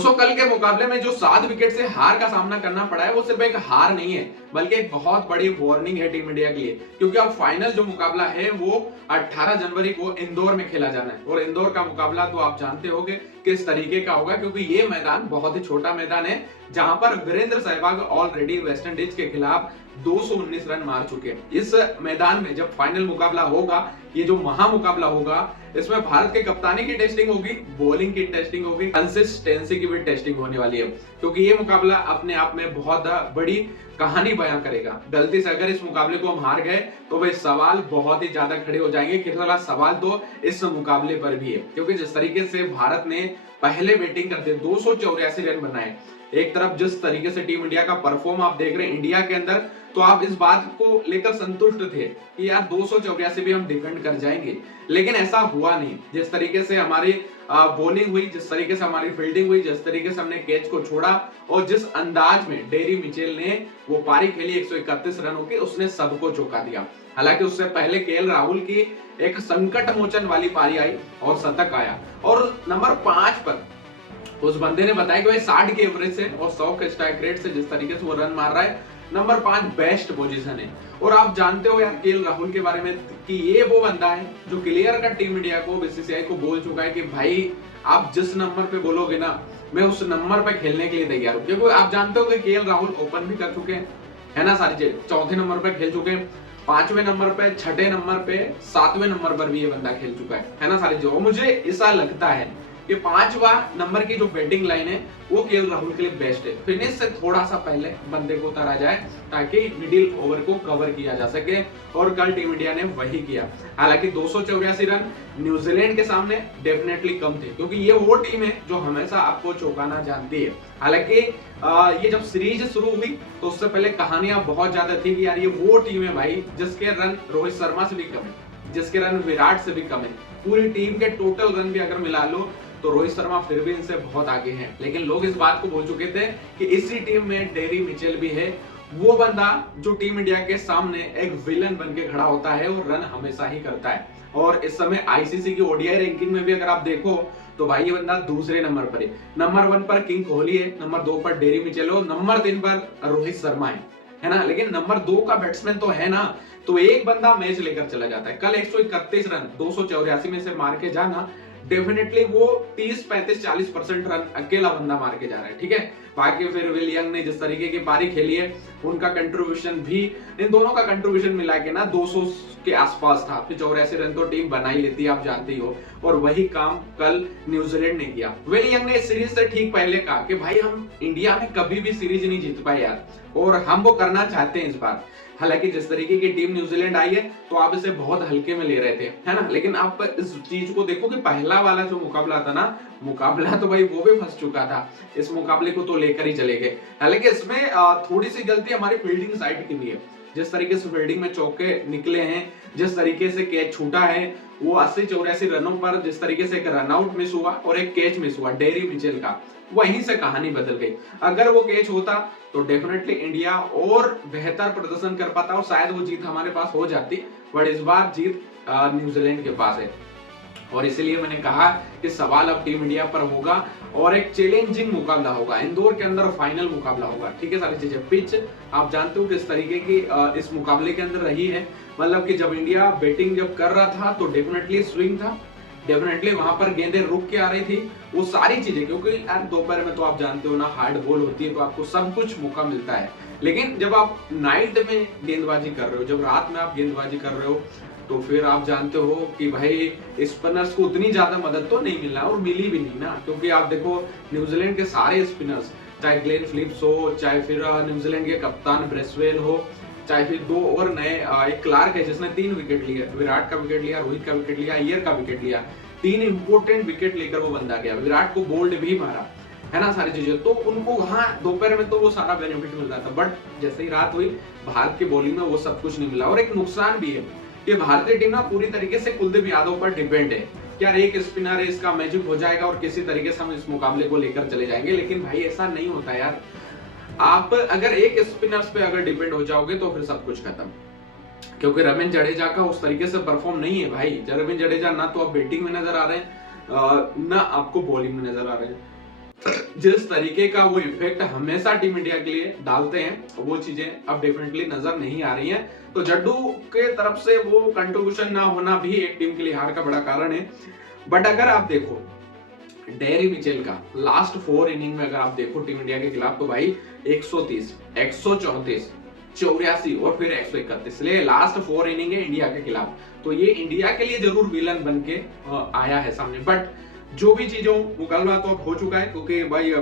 दोस्तों कल के मुकाबले में जो 7 विकेट से हार का सामना करना पड़ा है वो सिर्फ एक हार नहीं है बल्कि एक बहुत बड़ी वार्निंग है टीम इंडिया के लिए, क्योंकि अब फाइनल जो मुकाबला है वो 18 जनवरी को इंदौर में खेला जाना है। और इंदौर का मुकाबला तो आप जानते होंगे किस तरीके का होगा, क्योंकि ये मैदान बहुत ही छोटा मैदान है जहां पर वीरेंद्र सहवाग ऑलरेडी वेस्टइंडीज के खिलाफ 219 रन मार चुके हैं। इस मैदान में जब फाइनल मुकाबला होगा, ये जो महामुकाबला होगा, इसमें भारत के कप्तानी की टेस्टिंग होगी, बॉलिंग की टेस्टिंग होगी, कंसिस्टेंसी की भी टेस्टिंग होने वाली है, क्योंकि ये मुकाबला अपने आप में बहुत बड़ी कहानी बयां करेगा। गलती से अगर इस मुकाबले को हम हार गए तो भाई सवाल बहुत ही ज्यादा खड़े हो जाएंगे कि सवाल तो इस मुकाबले पर भी है, क्योंकि जिस तरीके से भारत ने पहले बैटिंग करते 284 रन बनाए, एक तरफ जिस तरीके से टीम इंडिया का परफॉर्म आप देख रहे हैं इंडिया के अंदर, तो आप इस बात को लेकर संतुष्ट थे कि यार 284 भी हम डिफेंड कर जाएंगे, लेकिन ऐसा हुआ नहीं। जिस तरीके से हमारी बॉलिंग हुई, जिस तरीके से हमारी फील्डिंग हुई, जिस तरीके से हमने कैच को छोड़ा और जिस अंदाज में डेरी मिचेल ने वो पारी खेली 131 रनों की, उसने सबको चौंका दिया। हालांकि उससे पहले केएल राहुल की एक संकट मोचन वाली पारी आई और शतक आया, और नंबर 5 पर उस बंदे ने बताया कि भाई 60 के एवरेज से और 100 के स्ट्राइक रेट से जिस तरीके से वो रन मार रहा है, नंबर 5 बेस्ट पोजीशन है। और आप जानते हो यार केएल राहुल के बारे में कि ये वो बंदा है जो क्लियर कट टीम इंडिया को, बीसीसीआई को बोल चुका है कि भाई आप जिस नंबर पे बोलोगे ना, मैं उस नंबर पे खेलने के लिए तैयार हूं। क्योंकि आप जानते हो कि केएल राहुल ओपन भी कर चुके हैं, है ना, सारी चीज चौथे नंबर पे खेल चुके हैं, 5वें नंबर पे, 6ठे नंबर पे, 7वें नंबर पर भी ये बंदा खेल चुका है ना सारी चीज। मुझे ऐसा लगता है कि 5वां नंबर की जो बैटिंग लाइन है वो केएल राहुल के लिए बेस्ट है। फिनिश से थोड़ा सा पहले बंदे को उतारा जाए ताकि मिडिल ओवर को कवर किया जा सके, और कल टीम इंडिया ने वही किया। हालांकि 284 रन न्यूजीलैंड के सामने डेफिनेटली कम थे, क्योंकि ये वो टीम है जो हमेशा आपको चौंकाना जानती है। हालांकि ये जब सीरीज शुरू हुई तो उससे पहले कहानियां बहुत ज्यादा थी कि यार ये वो टीम है भाई जिसके रन रोहित शर्मा से भी कम है, जिसके रन विराट से भी कम है। पूरी टीम के टोटल रन भी अगर मिला लो तो रोहित शर्मा फिर भी इनसे बहुत आगे हैं। लेकिन लोग इस बात को भूल चुके थे कि इसी टीम में डेरी मिचेल भी है, वो बंदा जो टीम इंडिया के सामने एक विलन बन के खड़ा होता है और रन हमेशा ही करता है। और इस समय आईसीसी की ओडीआई रैंकिंग में भी अगर आप देखो तो भाई ये बंदा दूसरे नंबर पर है। नंबर 1 पर किंग कोहली है, नंबर 2 पर डेरी मिचेल है, नंबर 3 पर रोहित शर्मा है ना। लेकिन नंबर 2 का बैट्समैन तो है ना, तो एक बंदा मैच लेकर चला जाता है। कल 131 रन 284 में से मार के जाना, डेफिनेटली वो 30, 35, 40% रन अकेला बंदा मार के जा रहा है, ठीक है। बाकी फिर विल यंग ने जिस तरीके की पारी खेली है, उनका कंट्रीब्यूशन भी, इन दोनों का कंट्रीब्यूशन मिला के ना 200 के आसपास था। 84 रन तो टीम बना ही लेती है, आप जानते ही हो, और वही काम कल न्यूजीलैंड ने किया। विल यंग ने सीरीज से ठीक पहले कहा कि भाई हम इंडिया में कभी भी सीरीज नहीं जीत पाए यार, और हम वो करना चाहते हैं इस बार। हालांकि जिस तरीके की टीम न्यूजीलैंड आई है तो आप इसे बहुत हल्के में ले रहे थे, है ना, लेकिन आप इस चीज को देखो कि पहला वाला जो मुकाबला था ना, मुकाबला तो भाई वो भी फंस चुका था, इस मुकाबले को तो लेकर ही चले गए। हालांकि इसमें थोड़ी सी गलती हमारी फील्डिंग साइड की भी है। जिस तरीके से फील्डिंग में चौके निकले हैं, जिस तरीके से कैच छूटा है, वो 80-84 रनों पर जिस तरीके से एक रनआउट मिस हुआ और एक कैच मिस हुआ डेरी मिचेल का, वहीं से कहानी बदल गई। अगर वो कैच होता तो डेफिनेटली इंडिया और बेहतर प्रदर्शन कर पाता और शायद वो जीत हमारे पास हो जाती, बट इस बार जीत न्यूजीलैंड के पास है। और इसीलिए मैंने कहा कि सवाल अब टीम इंडिया पर होगा और एक चैलेंजिंग मुकाबला होगा। इंदौर के अंदर फाइनल मुकाबला होगा, ठीक है। सारी चीजें पिच आप जानते हो किस तरीके की इस मुकाबले के अंदर रही है, मतलब कि जब इंडिया बैटिंग जब कर रहा था तो डेफिनेटली स्विंग था, डेफिनेटली वहां पर गेंदें रुक के आ रही थी, वो सारी चीजें, क्योंकि यार दोपहर में तो आप जानते हो ना हार्ड बॉल होती है तो आपको सब कुछ मौका मिलता है। लेकिन जब आप नाइट में गेंदबाजी कर रहे हो, जब रात में आप गेंदबाजी कर रहे हो, तो फिर आप जानते हो कि भाई स्पिनर्स को उतनी ज्यादा मदद तो नहीं मिलना, और मिली भी नहीं ना, क्योंकि आप देखो न्यूजीलैंड के सारे स्पिनर्स, चाहे ग्लेन फिलिप्स हो, चाहे फिर न्यूजीलैंड के कप्तान ब्रेसवेल हो, चाहे फिर 2 और नए, एक क्लार्क है जिसने 3 विकेट लिए, विराट का विकेट लिया, रोहित का विकेट लिया, अय्यर का विकेट लिया, 3 इंपोर्टेंट विकेट लेकर वो बंदा गया, विराट को बोल्ड भी मारा, है ना, सारी चीजें। तो उनको वहां दोपहर में तो वो सारा बेनिफिट मिल रहा था, बट जैसे ही रात हुई भारत की बॉलिंग में वो सब कुछ नहीं मिला। और एक नुकसान भी है कि भारतीय टीम ना पूरी तरीके से कुलदीप यादव पर डिपेंड है। यार एक स्पिनर है, इसका मैजिक हो जाएगा और किसी तरीके से हम इस मुकाबले को लेकर चले जाएंगे, लेकिन भाई ऐसा नहीं होता यार। आप अगर एक स्पिनर्स पे अगर डिपेंड हो जाओगे तो फिर सब कुछ खत्म, क्योंकि रविंद्र जडेजा का उस तरीके से परफॉर्म नहीं है भाई। रविंद्र जडेजा ना तो आप बैटिंग में नजर आ रहे हैं, ना आपको बॉलिंग में नजर आ रहे हैं। जिस तरीके का वो इफेक्ट हमेशा टीम इंडिया के लिए डालते हैं वो चीजें अब डेफिनेटली नजर नहीं आ रही हैं। तो जड्डू के तरफ से वो कंट्रीब्यूशन ना होना भी एक टीम के लिए हार का बड़ा कारण है। बट अगर आप देखो डेरी मिचेल का लास्ट 4 इनिंग में अगर आप देखो टीम इंडिया के खिलाफ, तो भाई 130, 134, 84 और फिर 131, इसलिए लास्ट 4 इनिंग है इंडिया के खिलाफ। तो ये इंडिया के लिए जरूर विलन बन के आया है सामने। बट जो भी चीजों मुकाबला तो अब हो चुका है, क्योंकि भाई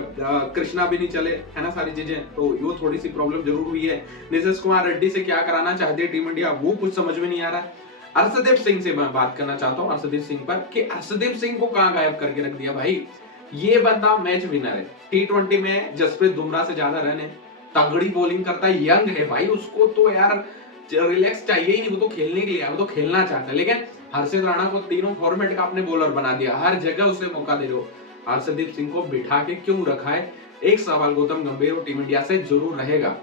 कृष्णा भी नहीं चले है ना, सारी चीजें, तो वो थोड़ी सी प्रॉब्लम जरूर हुई है। नीतीश कुमार रेड्डी से क्या कराना चाहती है टीम इंडिया वो कुछ समझ में नहीं आ रहा है। अर्शदीप सिंह से मैं बात करना चाहता हूँ, अर्शदीप सिंह पर, कि अर्शदीप सिंह को कहां गायब करके रख दिया भाई। ये बंदा मैच विनर है, T20 में जसप्रीत बुमराह से ज्यादा रन है, तगड़ी बॉलिंग करता है, यंग है भाई, उसको तो यार रिलैक्स चाहिए ही नहीं, वो तो खेलने के लिए, वो तो खेलना चाहता है। लेकिन हर्षित राणा को तीनों फॉर्मेट का आपने बॉलर बना दिया, हर जगह उसे मौका दे रहे हो। हर्षदीप सिंह को बिठा के क्यों रखा है? एक सवाल गौतम गंभीर और टीम इंडिया से जरूर रहेगा।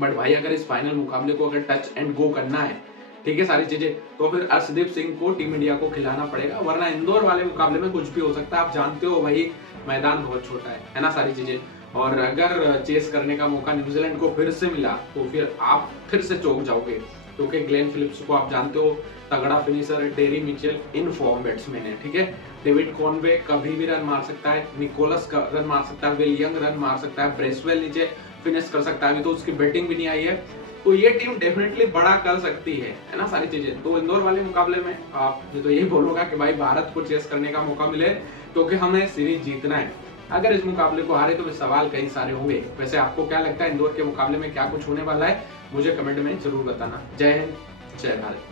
बट भाई अगर इस फाइनल मुकाबले को अगर टच एंड गो करना है, ठीक है, सारी चीजें, तो फिर अर्शदीप सिंह को टीम इंडिया को खिलाना पड़ेगा, वरना इंदौर वाले मुकाबले में कुछ भी हो सकता है। आप जानते हो भाई मैदान बहुत छोटा है ना, सारी चीजें। और अगर चेस करने का मौका न्यूजीलैंड को फिर से मिला तो फिर आप फिर से चौंक जाओगे, क्योंकि ग्लेन फिलिप्स को आप जानते हो, तगड़ा finisher, dairy Mitchell in form batsman है, ठीक है। डेविड कॉनवे कभी भी रन मार सकता है, निकोलस रन मार सकता है, विल यंग रन मार सकता है, ब्रेसवेल नीचे फिनिश कर सकता है, अभी तो उसकी बैटिंग भी नहीं आई है। तो ये टीम डेफिनेटली बड़ा कर सकती है ना, सारी चीजें। तो इंदौर वाले मुकाबले में आप तो यही बोलूंगा कि भाई भारत को चेस करने का मौका मिले, क्योंकि हमें सीरीज जीतना है। अगर इस मुकाबले को हारे तो सवाल कई सारे होंगे। वैसे आपको क्या लगता है इंदौर के मुकाबले में क्या कुछ होने वाला है, मुझे कमेंट में जरूर बताना। जय हिंद, जय भारत।